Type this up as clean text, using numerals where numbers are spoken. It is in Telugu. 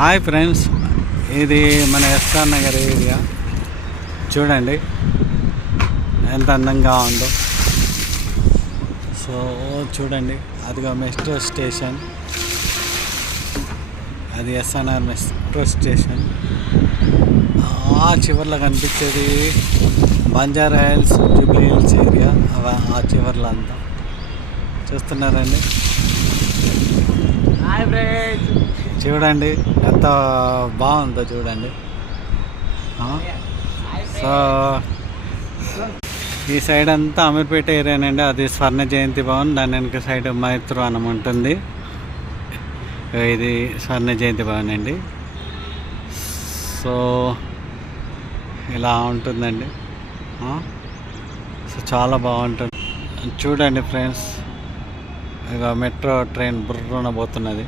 హాయ్ ఫ్రెండ్స్, ఇది మన ఎస్ఆర్ నగర్ ఏరియా. చూడండి ఎంత అందంగా ఉందో. సో చూడండి, అదిగో మెట్రో స్టేషన్, అది ఎస్ఆర్ నగర్ మెట్రో స్టేషన్. ఆ చివర్లో కనిపించేది Banjara hills, Jubilee hills area. ఆ చివర్లో అంతా చూస్తున్నారండి. చూడండి ఎంత బాగుందో చూడండి. సో ఈ సైడ్ అంతా అమీర్పేట ఏరియానండి. అది స్వర్ణ జయంతి భవన్, దాని వెనక సైడ్ మైత్రివనం ఉంటుంది. ఇది స్వర్ణ జయంతి భవన్ అండి. సో ఇలా ఉంటుందండి. సో చాలా బాగుంటుంది. చూడండి ఫ్రెండ్స్, ఇక మెట్రో ట్రైన్ బుర్రన పోతున్నది.